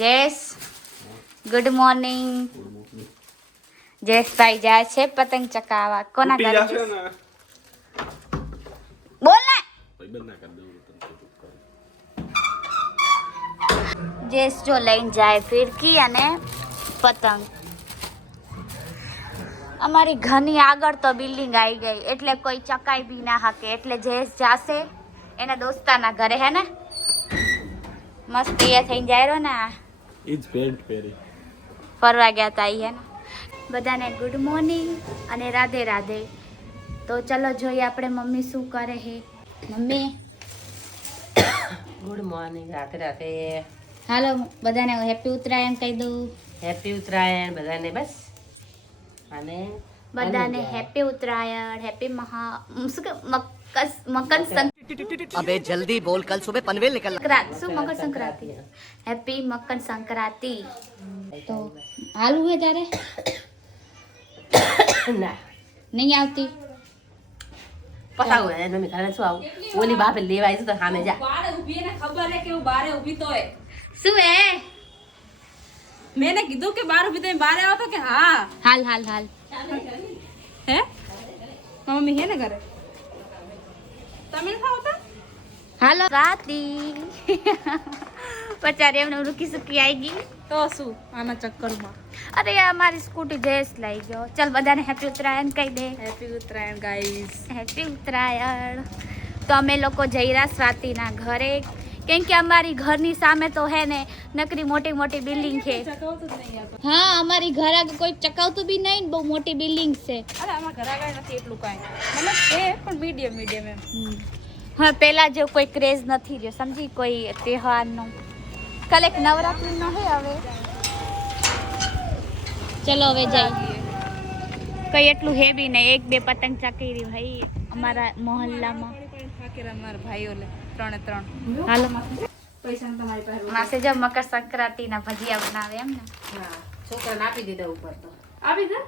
Jayesh good morning. Jayeshbhai જાય છે પતંગ ચકાવવા. કોના ઘરે બોલ ને. જયેશ જો લઈને જાય ફિરકી અને પતંગ. અમારી ઘરની આગળ તો બિલ્ડિંગ આવી ગઈ એટલે કોઈ ચકાઈ બી ના શકે. એટલે જયેશ જાશે એના દોસ્તાના ઘરે. હે ને મસ્ત તૈયાર થઈને જાય રહ્યો ને. ઈજ પેન્ટ પહેરી ફરવા ગયા તા હે ને. બધાને ગુડ મોર્નિંગ અને રાધે રાધે. તો ચલો જોઈએ આપણે મમ્મી શું કરે હે. Mummy good morning. રાતે રાતે હાલો બધાને હેપી ઉત્તરાયણ કહી દઉં. હેપી ઉત્તરાયણ બધાને. બસ અને બધાને હેપી ઉત્તરાયણ. હેપી મકર अबे जल्दी बोल कल सुबह पनवेल निकलना. સંક્રાંતિ. શું મકર સંક્રાંતિ? હેપી મકર સંક્રાંતિ. તો હાલું હે તારે ના નહીં આવતી? પસાવ હે મમ્મી ઘરે શું આવું? ઓલી બાપે લેવા આવી તો સામે જા. બારે ઊભી એને ખબર હે કે હું બારે ઊભી તો હે. શું હે? મેને કીધું કે બાર ઊભી તો બારે આવો તો કે હા. હાલ હાલ હાલ. હે મમ્મી હે ને ઘરે તમે નથી આવતા? હાલો રાતી પચારી એમને રૂકી સુકી આવી ગઈ. તો શું આના ચક્કરમાં. અરે યાર મારી સ્કૂટી જયેશ લઈ ગયો. ચાલ બધાને હેપી ઉત્તરાયણ કહી દે. Happy Uttarayan guys. Happy Uttarayan. તો અમે લોકો જઈ રહ્યા સ્વાતિના ઘરે. કેમ કે અમારી ઘરની સામે તો હે ને નકરી મોટી મોટી બિલ્ડિંગ છે. ચકાવતું જ નહીં આ. હા અમારી ઘર આગળ કોઈ ચકાવતું બી નહીં. બહુ મોટી બિલ્ડિંગ છે. અરે આમાં ઘર આગળ નથી એટલું કાંઈ. મતલબ છે પણ મીડિયમ એમ. હા પેલા જેવું કોઈ ક્રેઝ નથી રહ્યો. સમજી કોઈ તહેવારનો. કાલે એક નવરાત્રીનો હે હવે. ચલો હવે જઈએ. કઈ એટલું હે બી નહીં. એક બે પતંગ ચકાવી ભાઈ અમારા મોહલ્લામાં. ફાકેરા મારા ભાઈઓ લે 3 3. હાલો પૈસા તમારી પાસે માસે જો મકર સંક્રાંતિના ભજીયા બનાવે એમ ને. હા છોકરાને આપી દીધા ઉપર તો. આવી જા.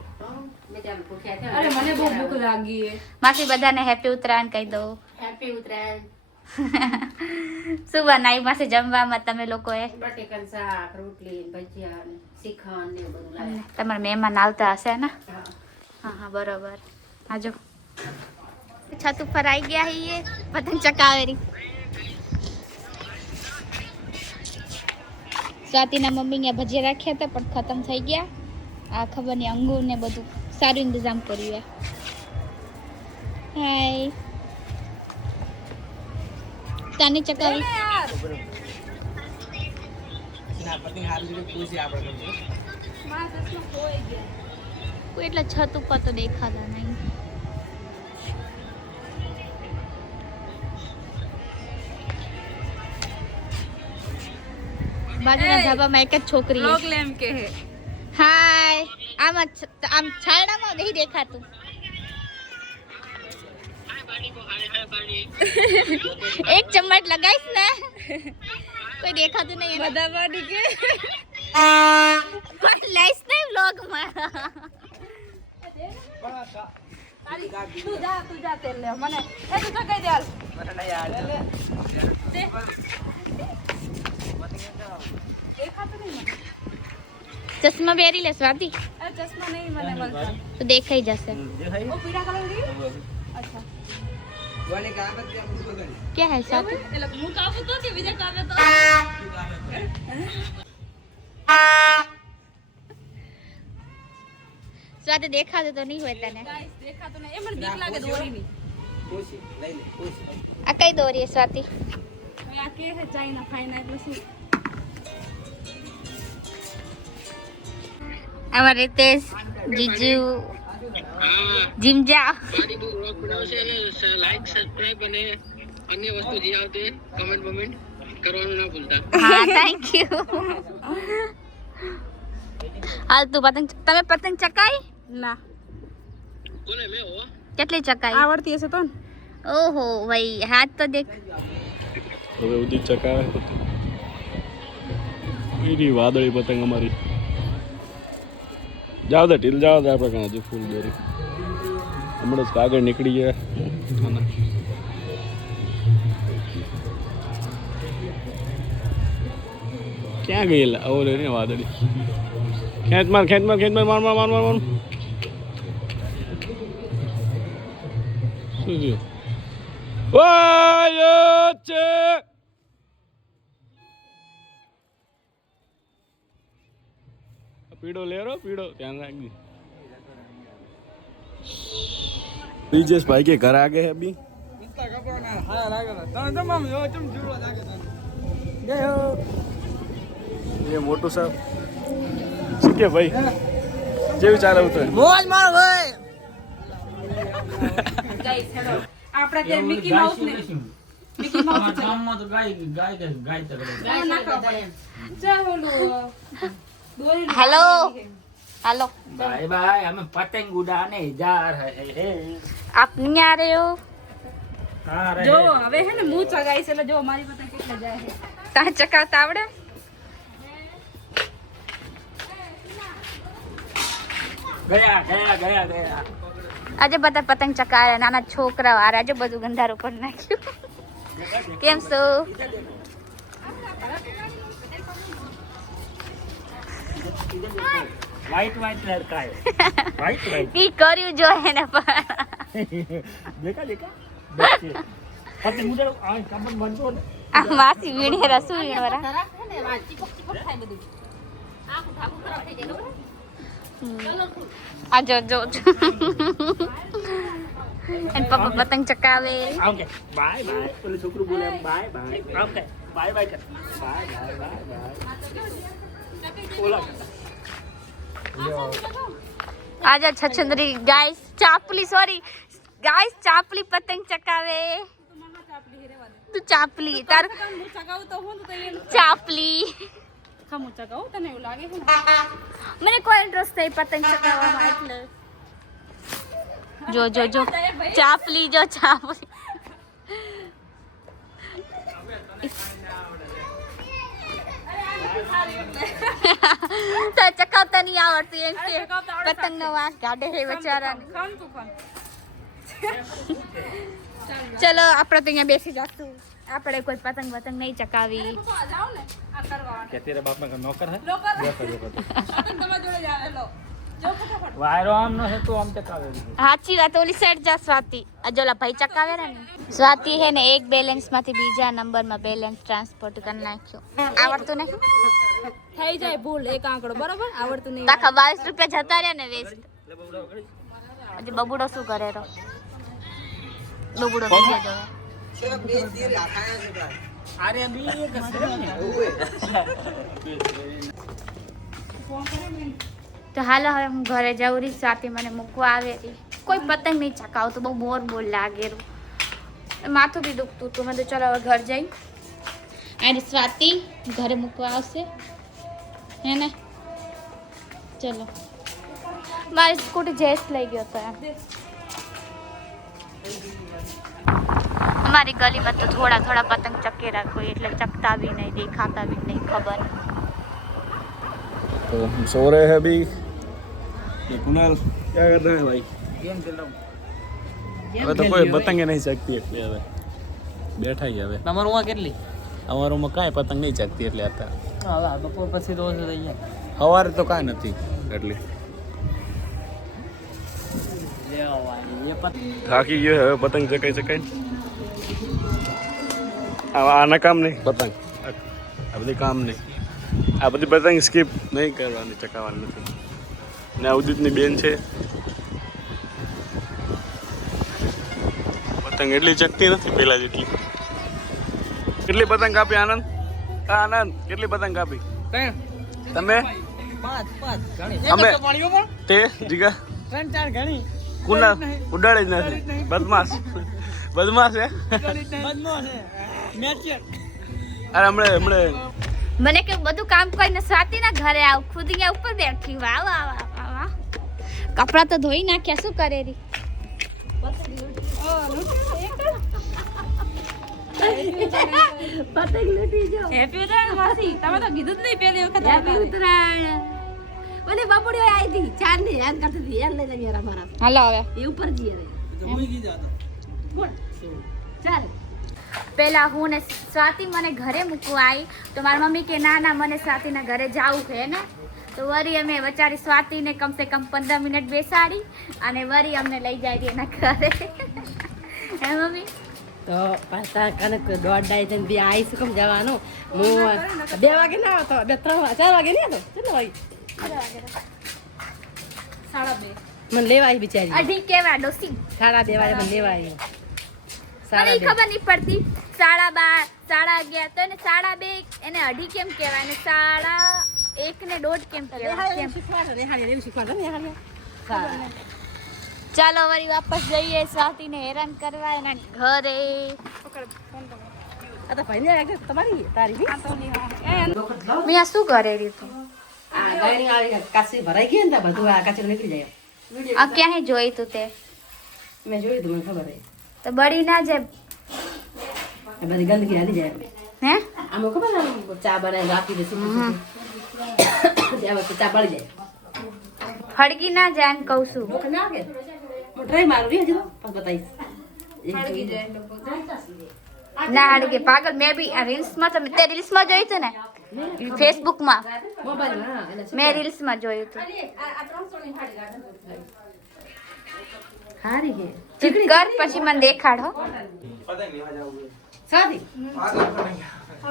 મેં ત્યાં ભૂખ્યા થયા. અરે મને બહુ ભૂખ લાગી હે. માસી બધાને હેપી ઉત્તરાયણ કહી દો. હેપી ઉત્તરાયણ. શું બનાવી માસી જમવામાં તમે લોકોએ? બટેકાનું શાક, રોટલી, ભજીયા, શ્રીખંડ ને એવું બધું લાવ્યા. તમારા મહેમાન આવતા હશે ને? હા. હા હા બરોબર. આજો છત ઉપર આવી ગયા હઈએ પતંગ ચકાવેરી. સ્વાતિના મમ્મી ને ભજીયા રાખ્યા હતા પણ ખતમ થઈ ગયા. આ ખબર નહીં અંગૂર ને બધું સારું ઇંતજામ કર્યું. હાય તાની ચકાવી. કોઈ એટલે છત ઉપર તો દેખાતા નહીં. બાજુના ધાબામાં એક જ છોકરી છે. લોક લેમ કે હે. હાય આમ છાયડામાં નહીં દેખાતું. એક ચમ્મચ લગાઈશ ને કોઈ દેખાતું નહીં. બધા બાડી કે પણ લઈશ નહીં વ્લોગમાં. તું જા તેલ લે મને. એ તું તો કહી દે હાલ. દેખાતું નહીં મને. ચશ્મા પહેરી લે સ્વાતિ અરે ચશ્મા નહીં મને મળતા. તો દેખાઈ જશે. ઓ પીળા કલર કી. અચ્છા ક્યાં હે સ્વાતિ? એટલે હું કાપું તો કે બીજા કાપે તો. સ્વાતિ દેખાતું તો નહીં હોય તને. ગાઈસ દેખાતું નહીં. એ મને બીક લાગે દોરીની. આ કઈ દોરી સ્વાતિ? હવે આ કે છે ચાઇના ફાઈના એટલે શું? અમાર રીતેશ જીજુ જીમજા લાઈક સબસ્ક્રાઇબ અને અન્ય વસ્તુ જે આવતે કમેન્ટ કરવાનું ના ભૂલતા. હા થેન્ક યુ. હાલ તું પતંગ તમે પતંગ ચકાઈ? ના કોને મે હો કેટલી ચકાઈ? આવડતી હશે તો ને. ઓહો ભાઈ હાથ તો દેખ. હવે ઉદી ચકાવે. એની વાદળી પતંગ અમારી. જાવ દે ઢીલ જાવ દે આપણે કાં હજી ફૂલ દોરી હમણાં જ કાગળ નીકળી ગયા. ક્યાં ગયેલા આવો રે વાદળી ખેંચ માર માર શું થયું ઓય છે પીડો લેરો પીડો ધ્યાન રાખજે ब्रिजेश भाई के घर आ गए हैं अभी ये मोटू साहब ठीक है भाई जेवी चाले उतर मौज मारो भाई આપડા કે મિકી માઉસ ને મિકી માઉસ ગામમાં તો ગાય તો हेलो हेलो बाय बाय हमें पतंग उड़ाने जा रहे हैं आप नहीं आ रहे हो आ रहे જો હવે હે ને હું ચગાઈશ એટલે જો મારી પતંગ કેટલા જાય છે તા ચકાવતા આવડે गया આજે બધા પતંગ ચકાવ્યા નાના છોકરાઓ આ આજે બધું ગંધારું કરી નાખ્યું કેમ છો वाइट लड़का है वाइट ઈ કર્યું જો એને પણ देखा बच्चे पतंग उड़ा आ कमन बनतो ने આ માસી વીણે રસુ વીણવરા આ જો જો એન પપ્પા પતંગ ચકાવે ओके बाय बाय बोले छोकरू बोले bye bye okay bye bye कर बाय बाय बाय बोला आजा छछंदरी गाइस चापली सॉरी गाइस चापली पतंग चकावे तू चापली तार હું ચગાવું તો હું તો એને चापली ખમું ચગાવું તને એવું લાગે છે મને કોઈ ઇન્ટરેસ્ટ થઈ પતંગ ચકાવવામાં એટલે જો જો જો ચાપલી જો ચાપલી તો ચકાવતા નહીં આવડતી એમ કે પતંગ નો વાંક કાઢે હે બચારાને ખમ તું ખમ ચલો આપણે તો અહીંયા બેસી જાશું આપણે કોઈ પતંગ પતંગ નહીં ચકાવી તો જાવ ને આ કરવા માટે क्या तेरे बाप में का नौकर है લો પર પતંગ તમારા જોડે જ આવે લો જો ફટાફટ वायरो आम न है तो आम चकावे સાચી વાત ઓલી સાઈડ જા સ્વાતિ અજોલા ભાઈ ચકાવે ને સ્વાતિ હે ને એક બેલેન્સ માંથી બીજા નંબર માં બેલેન્સ ટ્રાન્સપોર્ટ કરી નાખ્યો આવડતું નહીં થઈ જાય ભૂલ એક આંકડો બરોબર આવડતું નહીં તાખા 22 રૂપિયા જતા રહ્યા ને વેસ્ટ હજી બબુડો શું કરે રો બબુડો બીજે જો अरे अभी एक તો હાલો હવે હું ઘરે જાઉં રહી સ્વાતિ મને મૂકવા આવે રહી કોઈ પતંગ નહીં ચકાવતું બહુ બોર લાગે માથું બી દુખતું હતું મેં તો ચલો હવે ઘર જઈ અને સ્વાતિ ઘરે મૂકવા આવશે હે ને ચલો મારી સ્કૂટી જેસ લઈ ગયો હતો એમ हमारी गली में तो थोड़ा थोड़ा पतंग चकेरा कोई એટલે चकता भी नहीं दिखाता भी नहीं खबर तो हम सो रहे हैं अभी ये कुणाल क्या कर रहा है भाई गेम खेल रहा हूं હવે તો કોઈ પતંગે નહીં ચકતી એટલે હવે બેઠા ही હવે તમારું માં કેટલી અમારોમાં કાંઈ પતંગ નહીં ચકતી એટલે હતા હા બપોર પછી તો થઈ જાય સવારે તો કાંઈ નથી એટલે ये पत થાકી ગયો હવે પતંગ ચકાઈ આના કામ નહીં પતંગ આ બધી કામ નહીં આ બધી પતંગ સ્કીપ નહીં કરવાની ચકાવવાની નથી ને ઉદિતની બેન છે પતંગ એટલી ચકતી નથી પહેલા જેટલી કેટલી પતંગ કાપી આનંદ આનંદ કેટલી પતંગ કાપી તમે અમે તે જીગા કુના ઉડાડે જ નથી બદમાશ બદમાશ હે અરે હમણે મને કે બધું કામ કરીને સ્વાતિ ના ઘરે આવ ખુદ અહીંયા ઉપર બેઠી વાહ વાહ વાહ વાહ કપડા તો ધોઈ નાખ્યા શું કરે રી પતંગ લૂટી જો હેપી ઉતરાયણ માસી તમે તો કીધું જ નહીં પહેલી વખત હેપી ઉત્તરાયણ મને બાપડીઓ આવી હતી ચાર ની યાદ કરતી હતી યાર લઈ જઈએ અમારા હાલો હવે એ ઉપર જઈએ રે ચાલ પહેલાં હું ને સ્વાતિ મને ઘરે મૂકવા આવી તો મારી મમ્મી કે ના ના મને સ્વાતિના ઘરે જવું છે ને તો વળી અમે વચારી સ્વાતિને કમસે કમ 15 મિનિટ બેસાડી અને વળી અમને લઈ જાય એના ઘરે હે મમ્મી તો પાછા કનક દોઢ જણ બી આવીશું કેમ જવાનું હું 2 વાગે ના આવતો 3 4 વાગે નહીં આવતો કેટલા વાગે 2:30 મને લેવા આવી બિચારી અઢી કેવા ડોસી 2:30 વાગે મને લેવા આવી મને ઈ ખબર નહીં પડતી 12:30 11:30 તો એને 2:30 એને અઢી કેમ કહેવાય ને 1 ને 1:30 કેમ કહેવાય કેમ ચાલો વળી વાપસ જઈએ સ્વાતિને હેરાન કરવા એના ઘરે મિયા શું કરે રીતું ભરાઈ ગઈ ને બધું આ કાચી નીકળી જાય આ ક્યાંય જોઈ તું તે મેં જોયું તું મને ખબર તો બળી ના જાય હે બધી ગંદકી હાલી જાય હે આમ ખબર આમ ચા બનાવી રાખી દે ત્યાં વખતે ચા બળી જાય ફળગી ના જાય એમ કહું છું ભૂખ ના લાગે હું ટ્રાય મારું રહી હજી તો બતાવીશ ના હળગે પાગલ મેં બી આ રીલ્સમાં તો તે રીલ્સમાં જોયું હતું ને ફેસબુકમાં મેં રીલ્સમાં જોયું હતું હારી તું કર પછી મને દેખાડો સાદી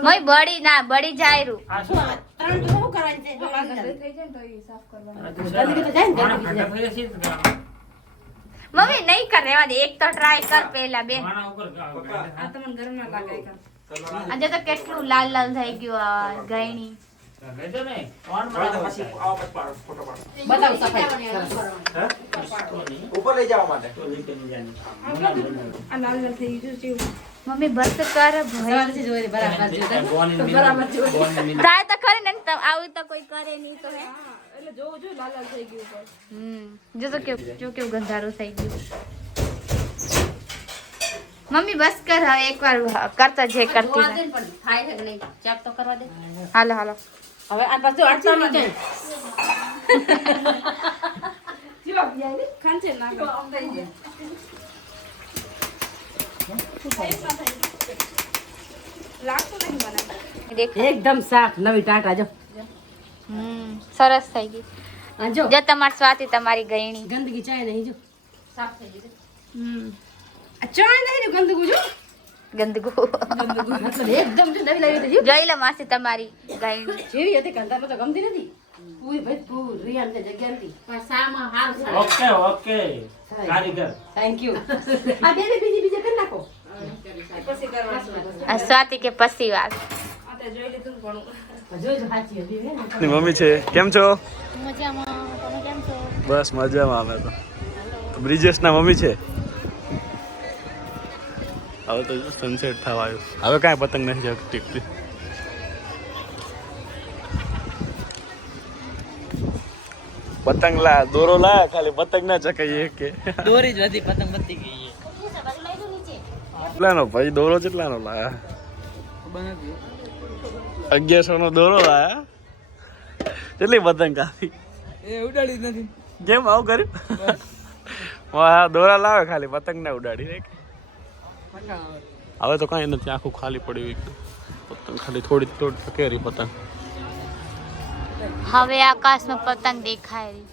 મય બળી ના બળી જાય રૂ ત્રણ તો શું કરવાનું છે ગંદકી તો જાય ને ગંદકી મમ્મી નહીં કર રેવા દે એક તો ટ્રાય કર પહેલા બેન આજે તો કેટલું લાલ લાલ થઈ ગયું આ ગયણી બતાવ સફાઈ ઉપર લઈ જવા માટે મમ્મી બસ કર ભાઈ સવારથી જોઈ બરાબર બરાબર ટ્રાય તો કરે ને આવું તો કોઈ કરે નહીં તો હે એટલે જોવું જોઈએ લાલ લાલ થઈ ગયું છે જો તો કેવું ગંધારું થઈ ગયું મમ્મી બસ કર હવે એકવાર કરતા જે કરતી રહે. થાય છે કે નહીં ચેક તો કરવા દે હાલો હાલો હવે આ પાછું અડતા નહીં જાય ખાંચે ના લાગતું નહીં મને દેખ એકદમ સાફ નવી ટાટા જો સરસ થઈ ગઈ આ જો જો તમારી સ્વાતિ તમારી ગયણી ગંદકી ચાય નહીં જો સાફ થઈ ગઈ આ ચાય નહીં ગંદકુ જો ગંદગુ મતલબ એકદમ જો નવી લાવી હતી જોઈ લો માસી તમારી ગયણી જેવી હતી કંટામાં તો ગમતી નથી પૂરી ભાઈ પૂરી આમ જગ્યા નથી પણ સામાં હાલ ઓકે ઓકે કારીગર થેન્ક યુ આ બે બીજી કરી નાખો પછી કરવાનું આ સ્વાતિ કે પછી વાત આ તે જોઈ લીધું ને ઘણું જોજો સાચી હતી હે ની મમ્મી છે કેમ છો મજામાં તમે કેમ છો બસ મજામાં અમે તો બ્રિજેશ ના મમ્મી છે હવે તો સનસેટ થવા આવ્યું હવે કાંઈ પતંગ નથી ટીકતી પતંગ લા દોરો લા ખાલી પતંગ ના ચકાઈએ કે દોરી જ વધી પતંગ બત્તી ગઈ કેટલાનો ભાઈ દોરો કેટલાનો લાયા 1100 નો દોરો લાયા કેટલી પતંગ કાપી એ ઉડાડી જ નથી કેમ આવું કર્યું વાહ દોરા લાવે ખાલી પતંગ ના ઉડાડી રે હવે તો કાંઈ નથી આખું ખાલી પડ્યું એકદમ પતંગ ખાલી થોડી થોડી કેરી પતંગ હવે આકાશમાં પતંગ દેખાય રહી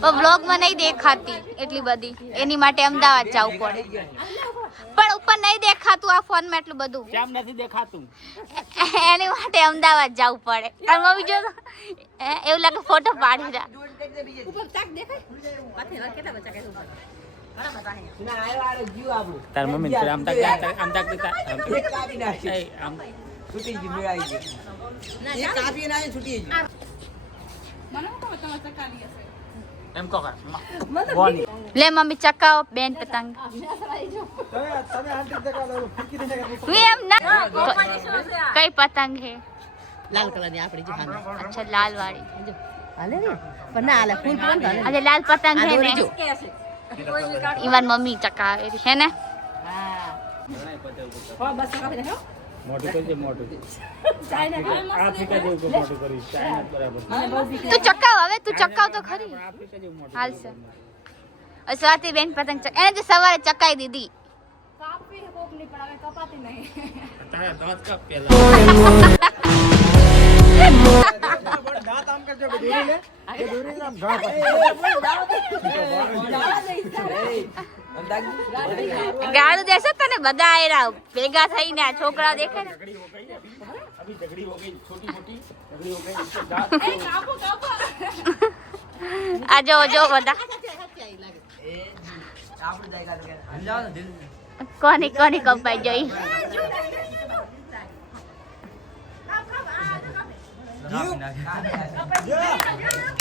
પણ વ્લોગમાં નહીં દેખાતી એટલી બધી એની માટે અમદાવાદ જવું પડે પણ ઉપર નહીં દેખાતું આ ફોનમાં એટલું બધું કેમ નથી દેખાતું એની માટે અમદાવાદ જવું પડે તાર મમ્મી જો એવું લાગે ફોટો પાડી રહ્યા ઉપર ચાક દેખાય પાછી કેટલા બચા કે ઉપર ઘણા બધા હે ના આયો આરો જીવ આબુ તાર મમ્મી આમ તક દેતા એક કાપી નાખી આમ છૂટી ગઈ મે આવી ગઈ એક કાપી ના છૂટી ગઈ મને તો તમે ચકાલી હશે એમ કહો બોની લે મમ્મી ચકાવો બેન પતંગ હું એમ ના કઈ પતંગ હે લાલ કલર ની આપડી જો હામે અચ્છા લાલ વાળી જો હાલે ને પણ ના હાલે ફૂલ પણ હાલે અરે લાલ પતંગ હે ને જો ઈવન મમ્મી ચકાવે છે ને હા બસ કાપી નાખો મોટું કરજે મોટું આફ્રિકા જેવું મોટું કરી ચાઇના બરાબર તું ચકાવ હવે તું ચકાવ તો ખરી આફ્રિકા જેવું મોટું હાલશે સ્વાતિ બેન પતંગ એને તો સવારે ચકાઈ દીધી કાપી કોક ની પણ હવે કપાતી નહીં. તારા દાંત કાપ પેલા દાંત આમ કરજો કે દોરી લે એ દોરી આમ ઘા ગાળું દેશે તને બધા એરા ભેગા થઈને આ છોકરા દેખાય ને अभी झगड़ी हो गई छोटी मोटी झगड़ी हो गई इसके दांत એ કાપો કાપો. આ જો જો બધા આપણે જાય કે સમજાવો ને દિલ કોની કોની કપાઈ જોઈ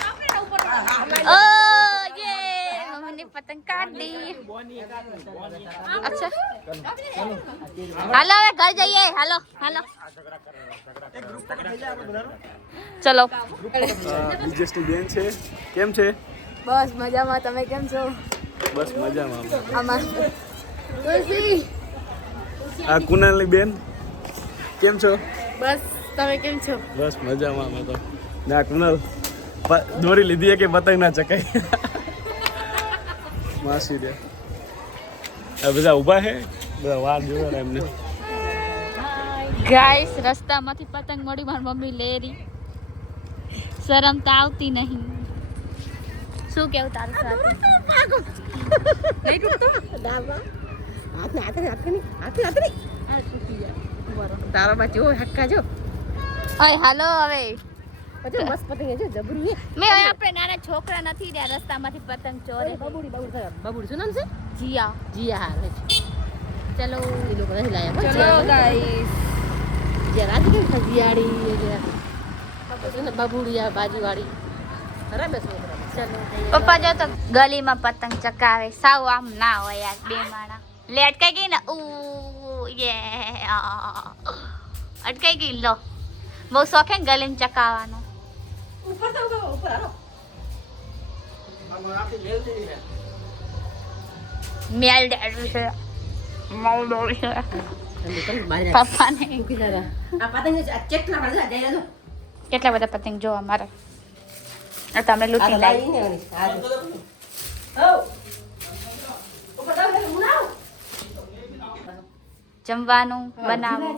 ઓ યે મમ્મીને પતંગ કાઢી અચ્છા હાલો હવે ઘર જઈએ હાલો હાલો ચલો બીજેસ્ટની બેન છે કેમ છે બસ મજામાં. તમે કેમ છો? બસ મજામાં આમાં તુલસી આ કુનાલની બેન કેમ છો બસ તમે કેમ છો? બસ મજામાં અમે તો ના કુનાલ દોરી લીધી કે પતંગ ના ચકાઈ માસી રે આ બધા ઊભા છે બધા વાર જોવે એમને ગાઈસ રસ્તામાંથી પતંગ મળી મારી મમ્મી લેરી શરમ તો આવતી નહીં શું કેવું તારું સાથે તારા બાજુ હક્કા જો ઓય હાલો હવે પછી મસ્ત પતંગ છે જબરું છે મેં હવે આપણે નાના છોકરા નથી રહ્યા રસ્તામાંથી પતંગ ચોરે બબુડી શું નામ છે જીયા જીયા હારે છે ચલો એ લોકો નહીં લાયા ચલો ગાઈસ. જે રાત કે ખજિયાળી જે ને બબુડિયા બાજુવાળી બરાબર છે ચલો પપ્પા જો તો ગલીમાં પતંગ ચકાવે સાવ આમ ના હોય યાર બે માણા લે અટકાઈ ગઈ ને ઊ યે અટકાઈ ગઈ લો બહુ શોખ હે ગલીમાં ચકાવવાનો ઉપર તો ઉપર હાલો મેલ ડેડું છે માવડોળી છે પપ્પાને આ પતંગ ચેકલા પડે જાય જાય કેટલા બધા પતંગ જો અમારા આ તમે લૂંટી લાવી જમવાનું બનાવો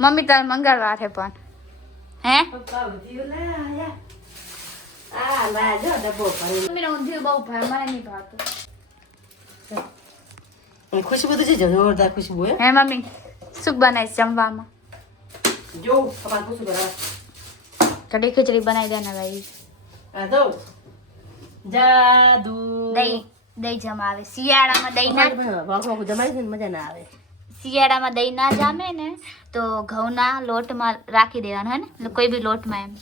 મમ્મી તાર મંગળવાર છે પણ હે મમ્મીને ઊંધિયું બહુ ભાવે મને નહીં ભાવતું ખુશબુ તો છે જોરદાર ખુશબુ હે હે મમ્મી શું બનાવીશ જમવામાં જો તમારે ખુશબુ બરાબર કઢી ખીચડી બનાવી દે ને ભાઈ આ તો જાદુ દહીં દહીં જમાવે શિયાળામાં દહીં ના વાંખો જમાઈ છે ને મજા ના આવે શિયાળામાં દહીં ના જામે ને તો ઘઉંના લોટમાં રાખી દેવાનું હે ને કોઈ બી લોટમાં એમ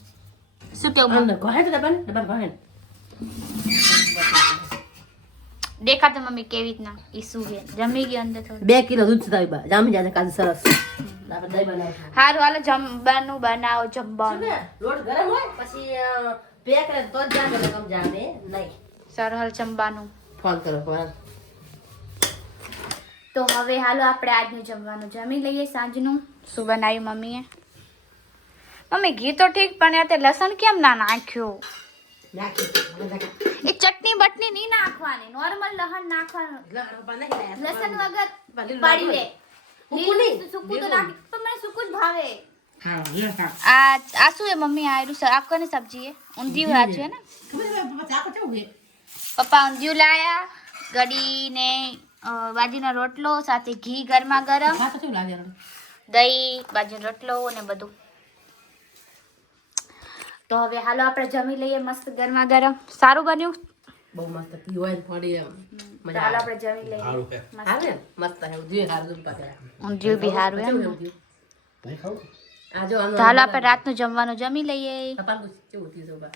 શું કેવું અંદર ગોહે તો ડબલ ગોહે દેખાતો મમ્મી કેવી રીતના ઈ શું છે જમી ગઈ અંદર થોડું 2 કિલો દૂધ સુધાવી બા જામી જાય કાજુ સરસ આપણે દહીં બનાવીશું હારું હાલો જમવાનું બનાવો જમવાનું લોટ ગરમ હોય પછી પેક કરે તો જ જામે કમ જામે નહીં સારું હાલ જમવાનું ફોન કરો કોણ તો હવે હાલો આપણે આજનું જમવાનું જમી લઈએ સાંજનું શું બનાવ્યું મમ્મીએ મમ્મી ઘી તો ઠીક પણ આ તે લસણ કેમ ના નાખ્યું એ ચટણી બટની નહીં નાખવાની નોર્મલ લસણ નાખવાનું લસણ વગર પાડી દે લીલું સૂકું તો નાખી પણ મને સૂકું જ ભાવે આ શું હે મમ્મી આ કોની સબ્જી હે ઊંધિયું આ છે ને પપ્પા ઊંધિયું લાયા ગડીને બાજીનો રોટલો સાથે ઘી ગરમા ગરમ દહીં બાજીનો રોટલો ને બધું તો હવે હાલો આપણે જમી લઈએ મસ્ત ગરમા ગરમ સારું બન્યું બહુ મસ્ત પીવાય પડી તો મજા હાલો આપણે જમી લઈએ આવે મસ્ત હે ઉધ્યું હારું દૂધ પાકે ઊંધિયું બી સારું એમ આ જો તો હાલો આપણે રાતનું જમવાનું જમી લઈએ પપ્પા કેવું થયું તો બા